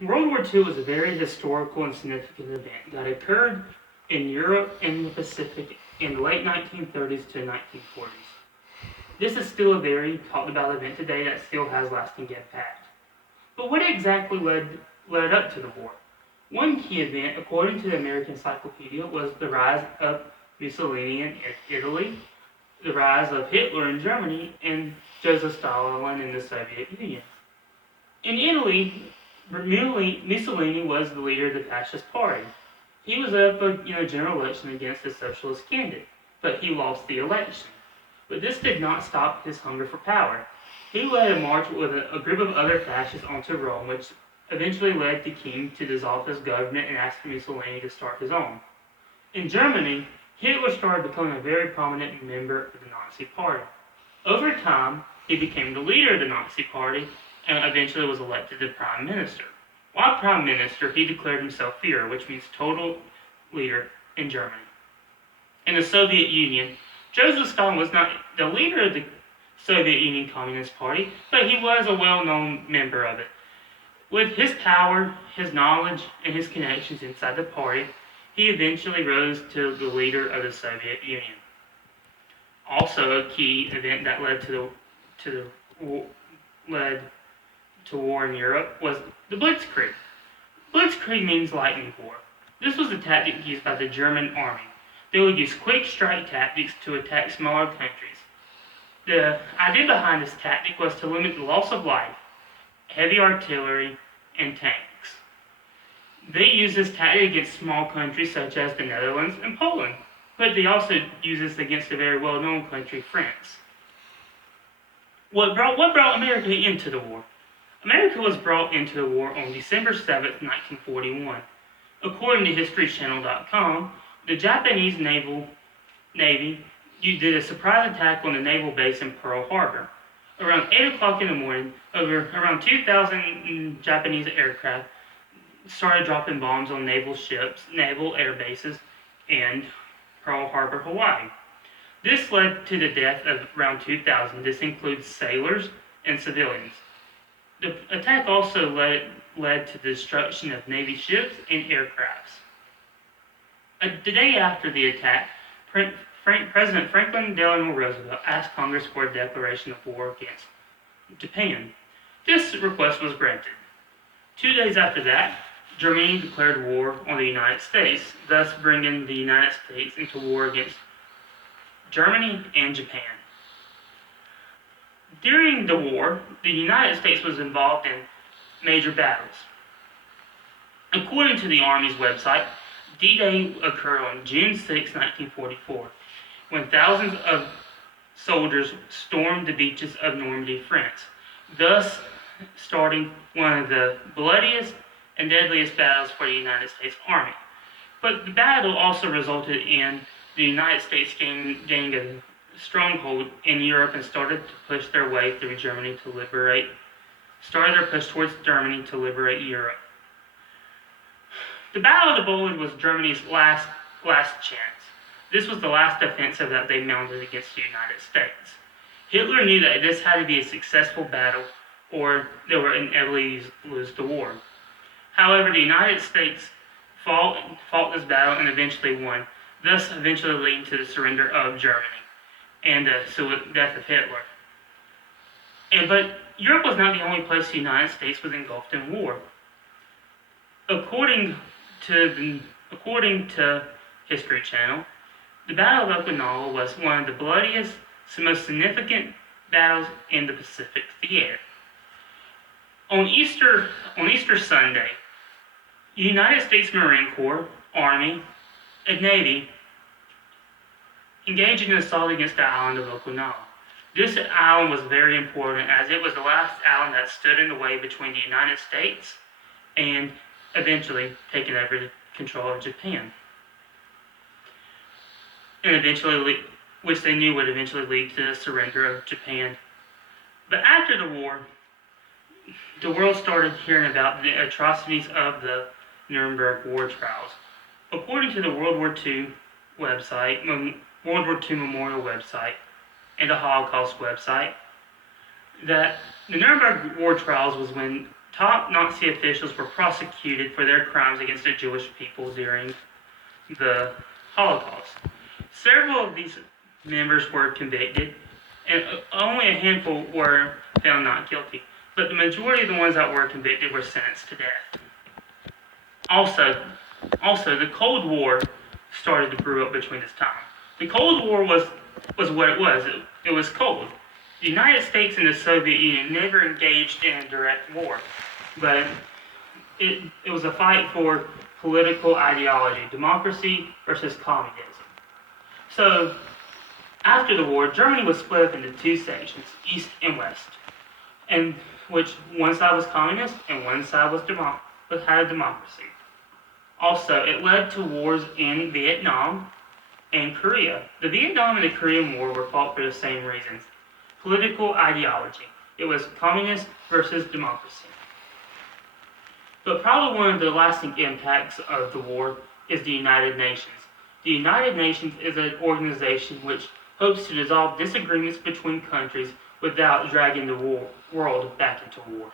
World War II was a very historical and significant event that occurred in Europe and the Pacific in the late 1930s to 1940s. This is still a very talked about event today that still has lasting impact. But what exactly led up to the war? One key event, according to the American Encyclopedia, was the rise of Mussolini in Italy, the rise of Hitler in Germany, and Joseph Stalin in the Soviet Union. In Italy, Mussolini was the leader of the fascist party. He was up for general election against a socialist candidate, but he lost the election. But this did not stop his hunger for power. He led a march with a group of other fascists onto Rome, which eventually led the king to dissolve his government and ask Mussolini to start his own. In Germany, Hitler started becoming a very prominent member of the Nazi Party. Over time, he became the leader of the Nazi Party and eventually was elected the Prime Minister. While Prime Minister, he declared himself Führer, which means total leader in Germany. In the Soviet Union, Joseph Stalin was not the leader of the Soviet Union Communist Party, but he was a well-known member of it. With his power, his knowledge, and his connections inside the party, he eventually rose to the leader of the Soviet Union. Also, a key event that led to war in Europe was the Blitzkrieg. Blitzkrieg means lightning war. This was a tactic used by the German army. They would use quick strike tactics to attack smaller countries. The idea behind this tactic was to limit the loss of life, heavy artillery, and tanks. They used this tactic against small countries such as the Netherlands and Poland, but they also used this against a very well-known country, France. What brought America into the war? America was brought into the war on December 7th, 1941. According to HistoryChannel.com, the Japanese Navy did a surprise attack on the naval base in Pearl Harbor. Around 8 o'clock in the morning, around 2,000 Japanese aircraft started dropping bombs on naval ships, naval air bases, and Pearl Harbor, Hawaii. This led to the death of around 2,000. This includes sailors and civilians. The attack also led to the destruction of Navy ships and aircrafts. The day after the attack, President Franklin Delano Roosevelt asked Congress for a declaration of war against Japan. This request was granted. 2 days after that, Germany declared war on the United States, thus bringing the United States into war against Germany and Japan. During the war, the United States was involved in major battles. According to the Army's website, D-Day occurred on June 6, 1944, when thousands of soldiers stormed the beaches of Normandy, France, thus starting one of the bloodiest and deadliest battles for the United States Army. But the battle also resulted in the United States gaining a stronghold in Europe and started to push their way through Germany started their push towards Germany to liberate Europe. The Battle of the Bulge was Germany's last chance. This was the last offensive that they mounted against the United States. Hitler knew that this had to be a successful battle or they were inevitably lose the war. However, the United States fought this battle and eventually won, thus eventually leading to the surrender of Germany and the death of Hitler. But Europe was not the only place the United States was engulfed in war. According to History Channel, the Battle of Okinawa was one of the bloodiest, most significant battles in the Pacific Theater. On Easter Sunday, the United States Marine Corps, Army, and Navy engaged in an assault against the island of Okinawa. This island was very important as it was the last island that stood in the way between the United States and eventually taking over control of Japan. Which they knew would eventually lead to the surrender of Japan. But after the war, the world started hearing about the atrocities of the Nuremberg war trials. According to the World War II website, World War II Memorial website, and the Holocaust website, that the Nuremberg war trials was when top Nazi officials were prosecuted for their crimes against the Jewish people during the Holocaust. Several of these members were convicted, and only a handful were found not guilty. But the majority of the ones that were convicted were sentenced to death. Also, the Cold War started to brew up between this time. The Cold War was what it was. It was cold. The United States and the Soviet Union never engaged in a direct war, but it was a fight for political ideology, democracy versus communism. So, after the war, Germany was split up into two sections, East and West, and which one side was communist and one side had a democracy. Also, it led to wars in Vietnam and Korea. The Vietnam and the Korean War were fought for the same reasons. Political ideology. It was communist versus democracy. But probably one of the lasting impacts of the war is the United Nations. The United Nations is an organization which hopes to dissolve disagreements between countries without dragging the world back into war.